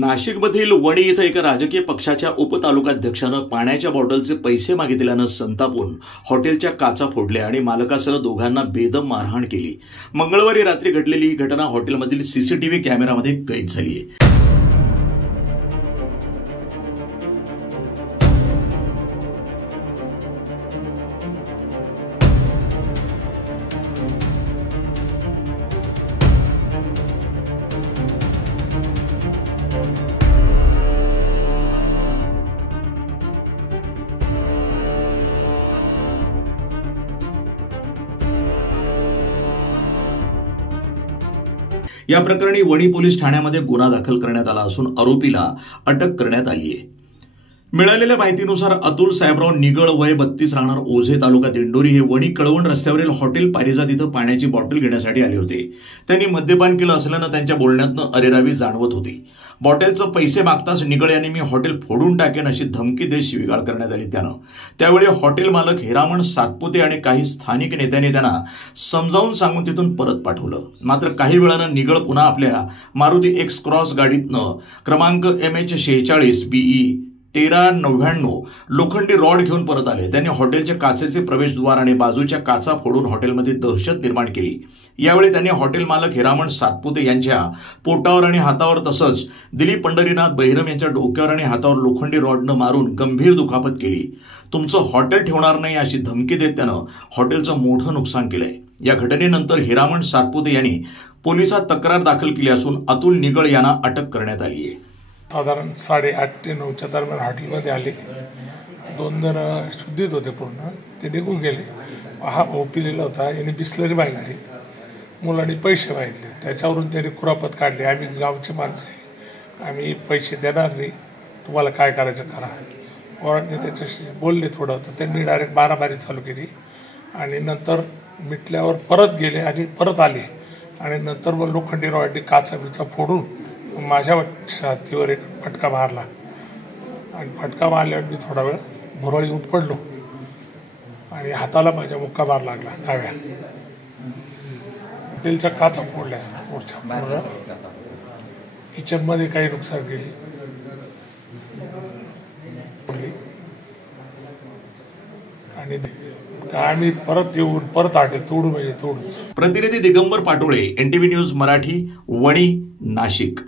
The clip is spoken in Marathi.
नाशिकमधील वणी इथं एका राजकीय पक्षाच्या उपतालुकाध्यक्षानं पाण्याच्या बॉटलचे पैसे मागितल्यानं संतापून हॉटेलच्या काचा फोडल्या आणि मालकासह दोघांना बेदम मारहाण केली। मंगळवारी रात्री घडलेली ही घटना हॉटेलमधील सीसीटीव्ही कॅमेरामध्ये कैद झाली आहे। या प्रकरणी वणी पोलीस ठाण्यामध्ये गुन्हा दाखल करण्यात आला असून आरोपीला अटक करण्यात आली आहे। मिळालेल्या माहितीनुसार अतुल साहेबराव निगळ वय 32 राहणार ओझे तालुका दिंडोरी हे वणी कळवण रस्त्यावरील हॉटेल पारिजात इथं पाण्याची बॉटल घेण्यासाठी आले होते। त्यांनी मद्यपान केलं असल्यानं त्यांच्या बोलण्यातनं अरेरावी जाणवत होती। बॉटलचं पैसे मागताच निगळ यांनी मी हॉटेल फोडून टाकेन अशी धमकी देत शिवीगाळ करण्यात आली त्यानं। त्यावेळी हॉटेल मालक हिरामण सातपुते आणि काही स्थानिक नेत्यांनी त्यांना समजावून सांगून तिथून परत पाठवलं। मात्र काही वेळानं निगळ पुन्हा आपल्या मारुती एक्स क्रॉस गाडीतनं क्रमांक MH46 BE 1399 लोखंडी रॉड घेऊन परत आले। त्यांनी हॉटेलच्या काचेचे प्रवेशद्वार आणि बाजूच्या काचा फोडून हॉटेलमध्ये दहशत निर्माण केली। यावेळी त्यांनी हॉटेल मालक हिरामण सातपुते यांच्या पोटावर आणि हातावर तसंच दिलीप पंढरीनाथ बहिरम यांच्या डोक्यावर आणि हातावर लोखंडी रॉडनं मारून गंभीर दुखापत केली। तुमचं हॉटेल ठेवणार नाही अशी धमकी देत त्यानं हॉटेलचं मोठं नुकसान केलंय। या घटनेनंतर हिरामण सातपुते यांनी पोलिसात तक्रार दाखल केली असून अतुल निगळ यांना अटक करण्यात आली आहे। साधारण 8:30 ते 9च्या दरम्यान हॉटेलमध्ये आले। 2 जण शुद्धीत होते पूर्ण, ते निघून गेले। हा भाऊ पिलेला होता, यांनी बिस्लरी मागितली, मुलांनी पैसे मागितले, त्याच्यावरून त्यांनी कुरापत काढली। आम्ही गावचे माणसं आहे, आम्ही पैसे देणार नाही, तुम्हाला काय करायचं करा। वॉरंटने त्याच्याशी बोलले थोडं, तर त्यांनी डायरेक्ट मारामारी चालू केली आणि नंतर मिटल्यावर परत गेले आणि परत आले आणि नंतर मग लोखंडी रॉडनी काचा बिचा फोडून माझ्या छातीवर एक फटका मारला आणि फटका मारल्यावर मी थोडा वेळ भुरळ येऊन पडलो आणि हाताला माझ्या मुक्का मार लागला डाव्या। हॉटेलच्या काचा फोडल्या मोठ्या, किचनमध्ये काही नुकसान केली आणि आम्ही परत येऊन परत हॉटेल तोडू म्हणजे तोडूच। प्रतिनिधी दिगंबर पाटोळे, NTV न्यूज मराठी, वणी, नाशिक।